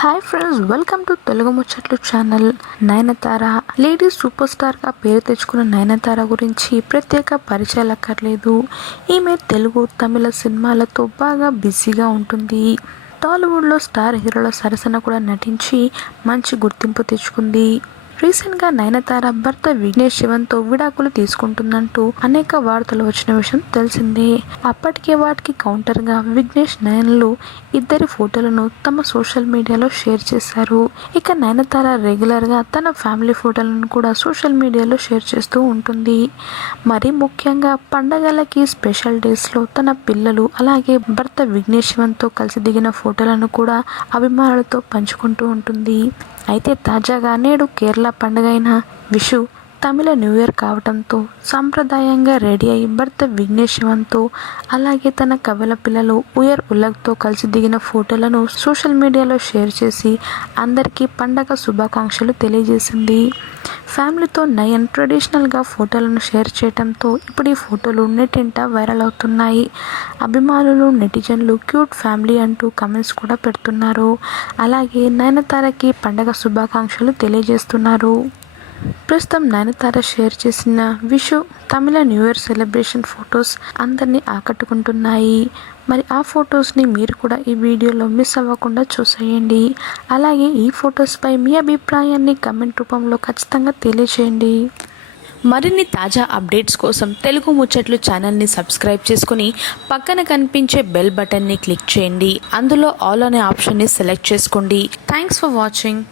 Hi friends welcome to Telugu ముచ్చట్లు channel Nayanthara lady super స్టార్గా పేరు తెచ్చుకున్న నయనతార గురించి ప్రత్యేక పరిచయాలు అక్కర్లేదు ఈమె తెలుగు తమిళ సినిమాలతో బాగా బిజీగా ఉంటుంది. టాలీవుడ్లో స్టార్ హీరోల సరసన కూడా నటించి మంచి గుర్తింపు తెచ్చుకుంది. రీసెంట్గా నయనతార భర్త విఘ్నేష్ శివన్తో విడాకులు తీసుకుంటుందంటూ అనేక వార్తలు వచ్చిన విషయం తెలిసిందే. అప్పటికే వాటికి కౌంటర్గా విఘ్నేష్ నయన్లు ఇద్దరి ఫోటోలను తమ సోషల్ మీడియాలో షేర్ చేశారు. ఇక నయనతార రెగ్యులర్గా తన ఫ్యామిలీ ఫోటోలను కూడా సోషల్ మీడియాలో షేర్ చేస్తూ ఉంటుంది. మరి ముఖ్యంగా పండగలకి స్పెషల్ డేస్లో తన పిల్లలు అలాగే భర్త విఘ్నేష్ శివన్తో కలిసి దిగిన ఫోటోలను కూడా అభిమానులతో పంచుకుంటూ ఉంటుంది. అయితే తాజాగా నేడు కేరళ పండుగ అయిన విషు తమిళ న్యూ ఇయర్ కావడంతో సాంప్రదాయంగా రెడీ అయి భర్త విఘ్నేష్ శివన్తో అలాగే తన కవల పిల్లలు ఉయర్ ఉల్లగ్తో కలిసి దిగిన ఫోటోలను సోషల్ మీడియాలో షేర్ చేసి అందరికీ పండగ శుభాకాంక్షలు తెలియజేసింది. ఫ్యామిలీతో నయన్ ట్రెడిషనల్గా ఫోటోలను షేర్ చేయడంతో ఇప్పుడు ఈ ఫోటోలు నెట్టింట వైరల్ అవుతున్నాయి. అభిమానులు నెటిజన్లు క్యూట్ ఫ్యామిలీ అంటూ కమెంట్స్ కూడా పెడుతున్నారు. అలాగే నయనతారకి పండగ శుభాకాంక్షలు తెలియజేస్తున్నారు. ప్రస్తుతం నయనతార షేర్ చేసిన Vishu Tamil new year celebration photos అందరినీ ఆకట్టుకుంటున్నాయి. మరి ఆ ఫొటోస్ని మీరు కూడా ఈ వీడియోలో మిస్ అవ్వకుండా చూసేయండి. అలాగే ఈ ఫొటోస్పై మీ అభిప్రాయాన్ని కమెంట్ రూపంలో ఖచ్చితంగా తెలియచేయండి. మరిన్ని తాజా అప్డేట్స్ కోసం తెలుగు ముచ్చట్లు ఛానల్ని సబ్స్క్రైబ్ చేసుకుని పక్కన కనిపించే బెల్ బటన్ని క్లిక్ చేయండి. అందులో ఆల్ అనే ఆప్షన్ని సెలెక్ట్ చేసుకోండి. Thanks for watching.